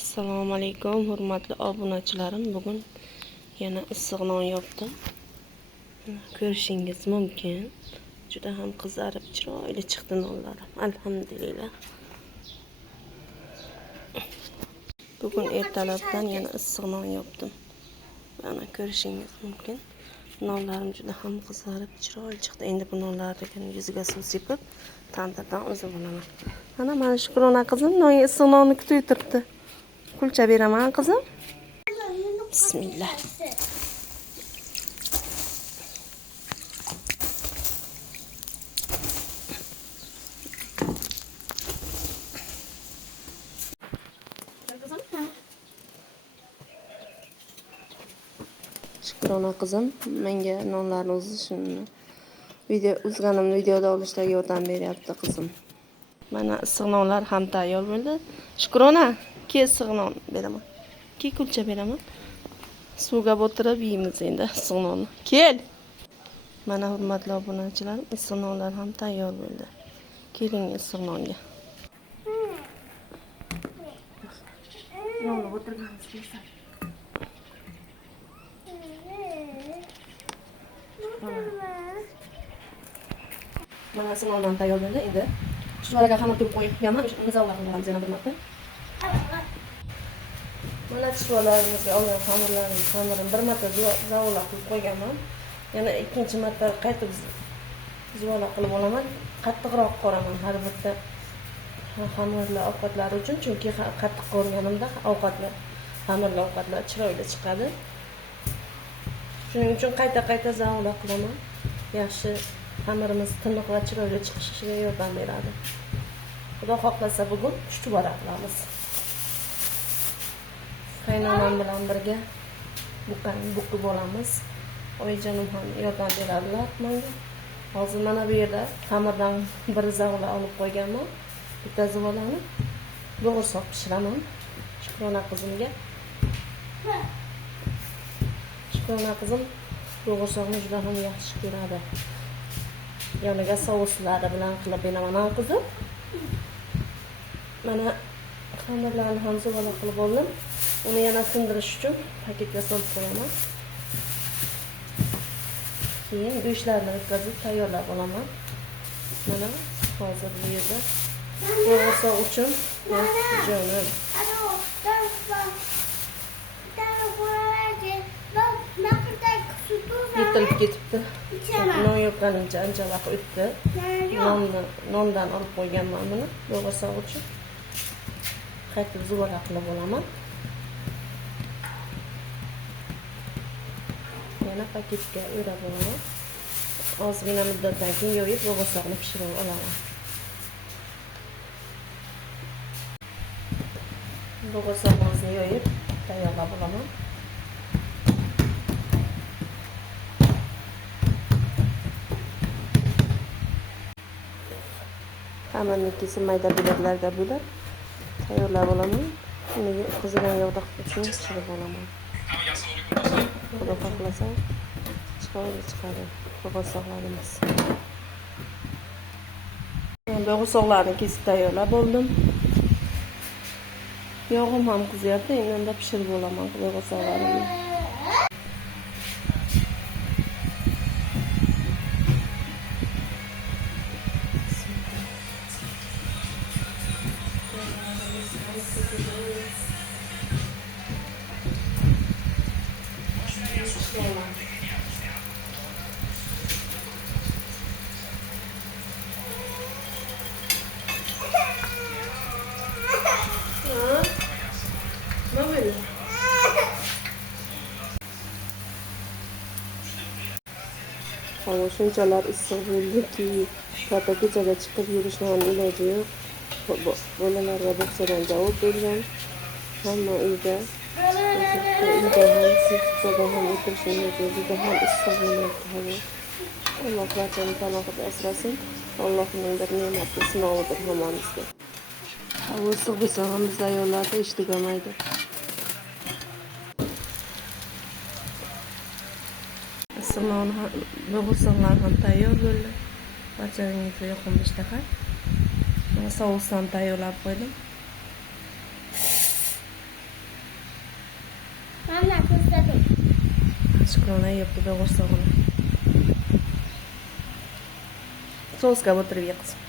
Assalomu alaykum, hurmatli obunachilarim. Bugun yana issiq non yopdim. Ko'rishingiz mumkin. Juda ham qizarib, chiroyli chiqdi nonlarim. Alhamdulillah. Bugun ertalabdan yana issiq non yopdim. Mana ko'rishingiz mumkin. Nonlarim juda ham qizarib, chiroyli chiqdi. Endi bu nonlarni yuziga suv sepib, tandirdan uzib olaman. Mana Shukrona qizim issiq nonni kutib turibdi. Kulcha beraman qizim. Bismillah. Shukrona qizim menga nonlarni uzishimni uzganimni videoda olishda yordam beryapti qizim. Mana issiq nonlar ham tayyor bo'ldi. Shukrona, ke issiq non beraman. Ke kulcha beraman. Suvga botirib yeymiz endi issiq nonni. Kel. Mana hurmatli obunachilar, issiq nonlar ham tayyor bo'ldi. Keling issiq nonga. Nonni botirganmiz kelsa. Mana issiq nonlar tayyor bo'ldi. Endi shularga xamir qilib qo'yganman. Muzavvar qilamiz yana bir marta. Mana tishvalarimizga olgan xamirini bir marta zavolab qilib qo'yganman. Yana ikkinchi marta qaytib zavolab qilib olaman. Qattiqroq qoraman har bitta xamirli ovqatlar uchun, chunki qattiq qo'rganimda xamirli ovqatlar chiroyli chiqadi. Shuning uchun qayta zavolab qilaman. Yaxshi xamirimiz tiniq va chiroyli chiqishiga yordam beradi. Xudo xohlasa bugun chuchvara qilamiz. Qaynonam bilan birga buqib olamiz. Oyijonim ham yordam beradilar menga. Hozir mana bu yerda xamirdan bir zavla olib qo'yganman. Bitta zavolani bo'g'irsoq pishiraman. Shukrona qizimga. Shukrona qizim bo'g'irsoqni juda ham yaxshi ko'radi. Yoniga sovuslar bilan qilib beraman qizim. Mana xamirlarni ham zavolab qilib oldim. Uni yana sindirish uchun paketga solib qo'yaman. Keyin go'shtlarni o'tkazib tayyorlab olaman. Mana hozir bu yerda bo'g'irsoq uchun jonim. Yetilib ketibdi. Non yoqqanimcha ancha vaqt o'tdi. Nondan olib qo'yganman buni bo'g'irsoq uchun. Qaytib zuvala qilib olaman. Yana paketga o'rab olaman. Ozgina muddatdan keyin yoyib bo'g'irsoqni pishirib olaman. Bo'g'irsoqni yoyib tayyorlab olaman. Xamirnikisi mayda bo'laklarga bo'lib tayyorlab olaman. Uni qizigan yog'da pishirib olaman. Xudo xohlasa chiroyli chiqadi bo'g'irsoqlarimiz. Bo'g'irsoqlarni kesib tayyorlab oldim. Yog'im ham qizyapti. Endi pishirib olaman bo'g'irsoqlarimni. Havo shunchalar issiq bo'ldiki, ko'chaga chiqib yurishni ham iloji yo'q. Bolalarga bo'xchadan javob bergan. Hamma uyda ham suvda ham o'tirishingiz juda ham issiq bo'lyapti havo. Alloh barchani panohida asrasin. Allohning bir ne'mati sinovidir hammamizga. Havo issiq bo'lsa ham biz ayollarda ish tugamaydi. Bo'g'irsoqlar ham tayyor bo'ldi. Barchangizga yoqimli ishtahar. Sousdan tayyorlab qo'ydim. Shukrona yebdi qo'rsoqni. Sousga o'tirib ye qizim.